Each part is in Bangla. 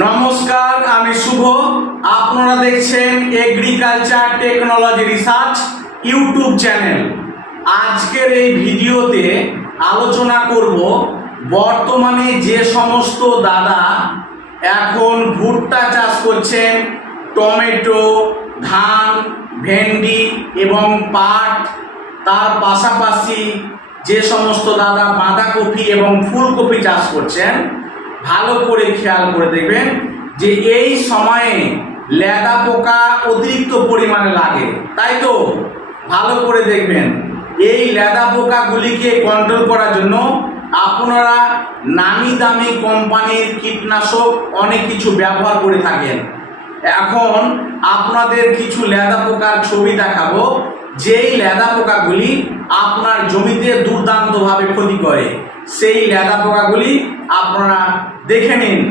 নমস্কার, আমি শুভ। আপনারা দেখছেন agriculture technology research YouTube channel আজকের এই ভিডিওতে আলোচনা করব বর্তমানে যে সমস্ত দাদা এখন ভুট্টা চাষ করছেন, টমেটো, ধান, ভেন্ডি এবং পাট। তার পাশাপাশি যে সমস্ত দাদা বাঁধাকপি এবং ফুলকপি চাষ করছেন ভালো করে খেয়াল করে দেখবেন যে এই সময়ে লেদা পোকা অতিরিক্ত পরিমাণে লাগে, তাই তো? ভালো করে দেখবেন। এই লেদা পোকাগুলিকে কন্ট্রোল করার জন্য আপনারা নামি দামি কোম্পানির কীটনাশক অনেক কিছু ব্যবহার করে থাকেন। এখন আপনাদের কিছু লেদা পোকার ছবি দেখাবো। যেই লেদা পোকাগুলি আপনার জমিতে দুর্দান্তভাবে ক্ষতি করে। সেই লেদা পোকাগুলি আপনারা দেখে নিন।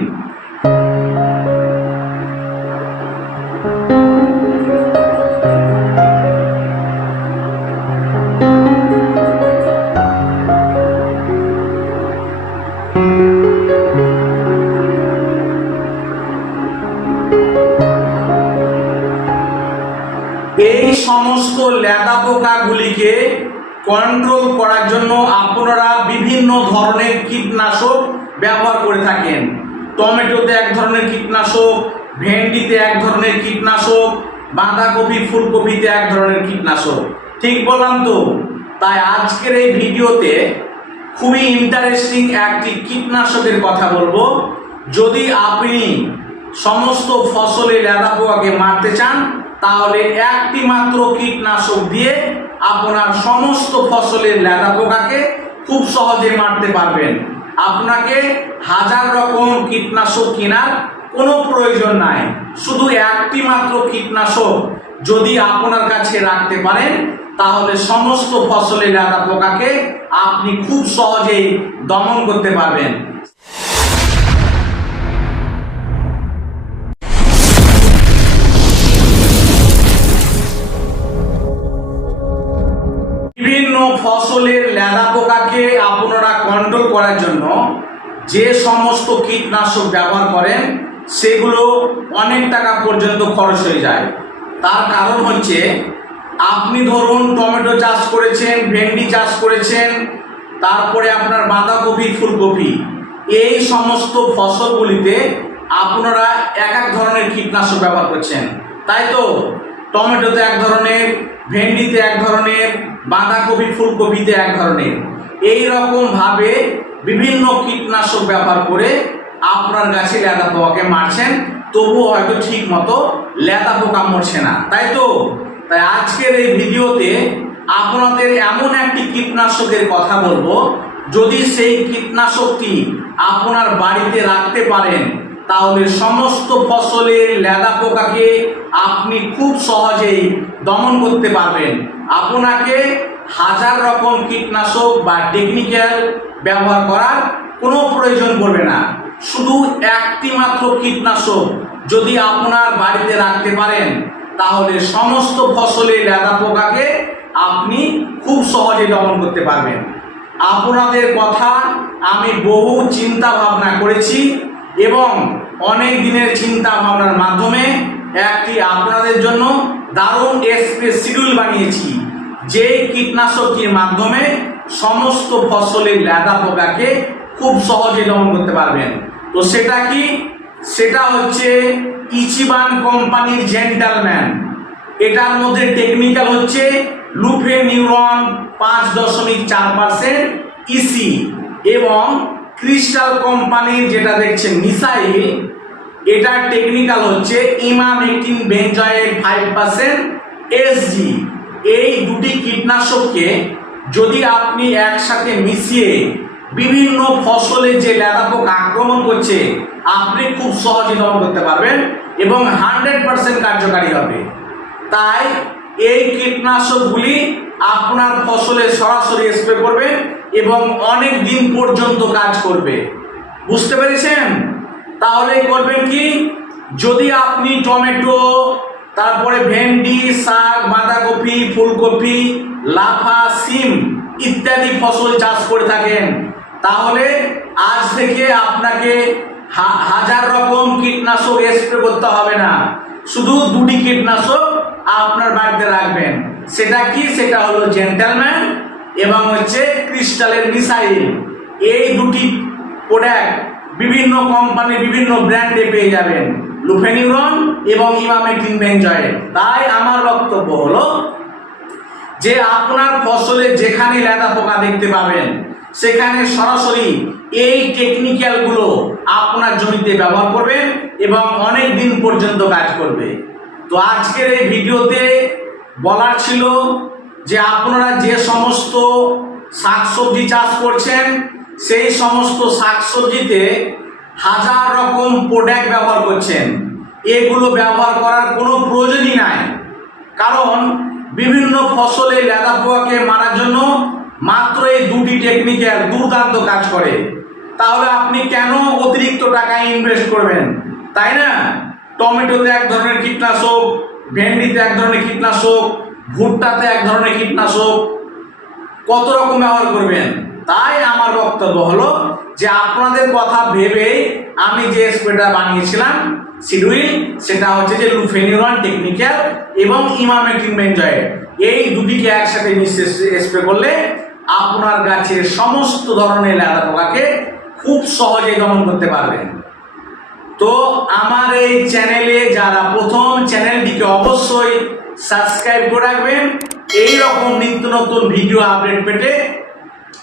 এই সমস্ত লেদা পোকাগুলিকে কন্ট্রোল করার জন্য আপনারা বিভিন্ন ধরনের কীটনাশক ব্যবহার করে থাকেন। টমেটোতে এক ধরনের কীটনাশক, ভেন্ডিতে এক ধরনের কীটনাশক, বাঁধাকপি, ফুলকপিতে এক ধরনের কীটনাশক। ঠিক বললাম তো? তাই আজকের এই ভিডিওতে খুবই ইন্টারেস্টিং একটি কীটনাশকের কথা বলব। যদি আপনি সমস্ত ফসলে লেদা পোকাকে মারতে চান, তাহলে একটি মাত্র কীটনাশক দিয়ে আপনার সমস্ত ফসলের লেদা পোকাকে খুব সহজে মারতে পারবেন। আপনাকে হাজার রকম কীটনাশক কেনার কোনো প্রয়োজন নাই। শুধু একটি মাত্র কীটনাশক যদি আপনার কাছে রাখতে পারেন, তাহলে সমস্ত ফসলের লেদা পোকাকে আপনি খুব সহজেই দমন করতে পারবেন। যে সমস্ত কীটনাশক ব্যবহার করেন, সেগুলো অনেক টাকা পর্যন্ত খরচ হয়ে যায়। তার কারণ হচ্ছে, আপনি ধরুন টমেটো চাষ করেছেন, ভেন্ডি চাষ করেছেন, তারপরে আপনার বাঁধাকপি, ফুলকপি, এই সমস্ত ফসলগুলিতে আপনারা এক এক ধরনের কীটনাশক ব্যবহার করছেন। তাই তো? টমেটোতে এক ধরনের, ভেন্ডিতে এক ধরনের, বাঁধাকপি, ফুলকপিতে এক ধরনের। এই রকম ভাবে বিভিন্ন কীটনাশক ব্যবহার করে আপনার গাছে লেদা পোকাকে মারছেন, তবুও হয়তো ঠিক মতো লেদা পোকা মরছে না। তাই তো? তাই আজকের এই ভিডিওতে আপনাদের এমন একটি কীটনাশকের কথা বলব। যদি সেই কীটনাশকটি আপনার বাড়িতে রাখতে পারেন, তাহলে সমস্ত ফসলের লেদা পোকাকে আপনি খুব সহজেই দমন করতে পারবেন। আপনাকে হাজার রকম কীটনাশক বা টেকনিক্যাল ব্যবহার করার কোনো প্রয়োজন পড়বে না। শুধু একটি মাত্র কীটনাশক যদি আপনার বাড়িতে রাখতে পারেন, তাহলে সমস্ত ফসলের লেদা পোকাকে আপনি খুব সহজে দমন করতে পারবেন। আপনাদের কথা আমি বহু চিন্তা ভাবনা করেছি এবং অনেক দিনের চিন্তা ভাবনার মাধ্যমে একটি আপনাদের জন্য দারুণ এক্সপ্রেস শিডিউল বানিয়েছি। যে কীটনাশকটির মাধ্যমে সমস্ত ফসলের লেদা পোকাকে খুব সহজে দমন করতে পারবেন। তো সেটা কি? সেটা হচ্ছে ইচিবান কোম্পানির জেন্টালম্যান এটার মধ্যে টেকনিক্যাল হচ্ছে লুফে নিউরন পাঁচ দশমিক চার পার্সেন্ট ইসি এবং ক্রিস্টাল কোম্পানির যেটা দেখছেন মিসাইল, এটার টেকনিক্যাল হচ্ছে emamectin benzoate five percent SG এই দুটি কীটনাশককে যদি আপনি একসাথে মিশিয়ে বিভিন্ন ফসলে যে লেদা পোকা আক্রমণ করছে, আপনি খুব সহজে দমন করতে পারবেন এবং হান্ড্রেড পার্সেন্ট কার্যকারী হবে। তাই এই কীটনাশকগুলি আপনার ফসলে সরাসরি স্প্রে করবেন এবং অনেক দিন পর্যন্ত কাজ করবে। বুঝতে পেরেছেন? তাহলে করবেন কি? যদি আপনি টমেটো, তারপরে ভেন্ডি, শাক, বাঁধাকপি, ফুলকপি লাফা, সিম ইত্যাদি ফসল চাষ করে থাকেন। তাহলে আজ থেকে আপনাকে হাজার রকম কীটনাশক স্প্রে করতে হবে না। শুধু দুটি কীটনাশক আপনার বাড়িতে রাখবেন। সেটা কি? সেটা হলো জেন্টালম্যান এবং হচ্ছে ক্রিস্টালের মিসাইল এই দুটি প্রোডাক্ট বিভিন্ন কোম্পানি বিভিন্ন ব্র্যান্ডে পেয়ে যাবেন। লুফেনিউরন এবং ইমামেটিন বেঞ্জয়েড তাই আমার বক্তব্য হলো যে আপনার ফসলে যেখানে লেদা পোকা দেখতে পাবেন, সেখানে সরাসরি এই টেকনিক্যালগুলো আপনার জমিতে ব্যবহার করবেন এবং অনেক দিন পর্যন্ত কাজ করবে। তো আজকের এই ভিডিওতে বলার ছিল যে আপনারা যে সমস্ত শাকসবজি চাষ করছেন, সেই সমস্ত শাকসবজিতে হাজার রকম প্রোডাক্ট ব্যবহার করছেন। এগুলো ব্যবহার করার কোনো প্রয়োজনই নাই। কারণ বিভিন্ন ফসলে লেদা পোকাকে মারার জন্য মাত্র এই দুটি টেকনিক্যাল দুর্দান্ত কাজ করে। তাহলে আপনি কেন অতিরিক্ত টাকা ইনভেস্ট করবেন? তাই না? টমেটোতে এক ধরনের কীটনাশক, ভেন্ডিতে এক ধরনের কীটনাশক, ভুট্টাতে এক ধরনের কীটনাশক, কত রকম ব্যবহার করবেন? তাই আমার বক্তব্য হলো যে আপনাদের কথা ভেবে আমি যে স্প্রেটা বানিয়েছিলাম, সিডুইল, সেটা হচ্ছে যে লুফেনিউরন টেকনিক্যাল এবং ইমামেটিন বেঞ্জয়েড এই দুটিকে একসাথে মিশে স্প্রে করলে আপনার গাছের সমস্ত ধরনের লেদা পোকাকে খুব সহজে দমন করতে পারবেন। তো আমার এই চ্যানেলে যারা প্রথম, চ্যানেলটিকে অবশ্যই সাবস্ক্রাইব করে রাখবেন। এই রকম নিত্য নতুন ভিডিও আপডেট পেতে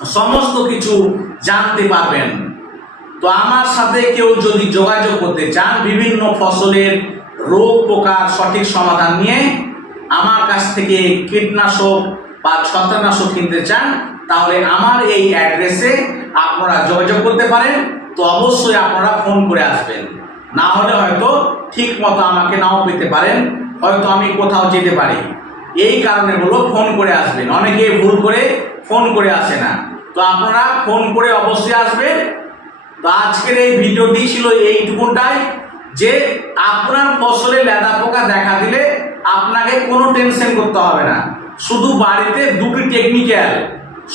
সমস্ত কিছু জানতে পারবেন। তো আমার সাথে কেউ যদি যোগাযোগ করতে চান, বিভিন্ন ফসলের রোগ পোকার সঠিক সমাধান নিয়ে আমার কাছ থেকে কীটনাশক বা ছত্রাকনাশক কিনতে চান, তাহলে আমার এই অ্যাড্রেসে আপনারা যোগাযোগ করতে পারেন। তো অবশ্যই আপনারা ফোন করে আসবেন। না হলে হয়তো ঠিক মতো আমাকে নাও পেতে পারেন, হয়তো আমি কোথাও যেতে পারি। এই কারণে হলো ফোন করে আসবেন। অনেকে ভুল করে ফোন করে আসে না। তো আপনারা ফোন করে অবশ্যই আসবেন। তো আজকের এই ভিডিওটি ছিল এইটুকুটাই। যে আপনার ফসলে লেদা পোকা দেখা দিলে আপনাকে কোনো টেনশন করতে হবে না। শুধু বাড়িতে দুটি টেকনিক্যাল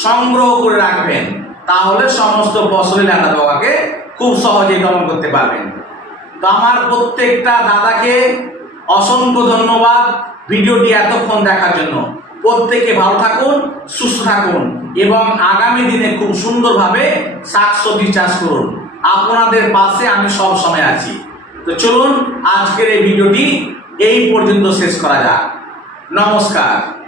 সংগ্রহ করে রাখবেন। তাহলে সমস্ত ফসলে লেদা পোকাকে খুব সহজেই দমন করতে পারবেন। তো আমার প্রত্যেকটা দাদাকে অসংখ্য ধন্যবাদ ভিডিওটি এতক্ষণ দেখার জন্য। প্রত্যেকে ভালো থাকুন, সুস্থ থাকুন এবং আগামী দিনে খুব সুন্দরভাবে শাক সবজি চাষ করুন। আপনাদের পাশে আমি সব সময় আছি। তো চলুন, আজকের এই ভিডিওটি এই পর্যন্ত শেষ করা যাক। নমস্কার।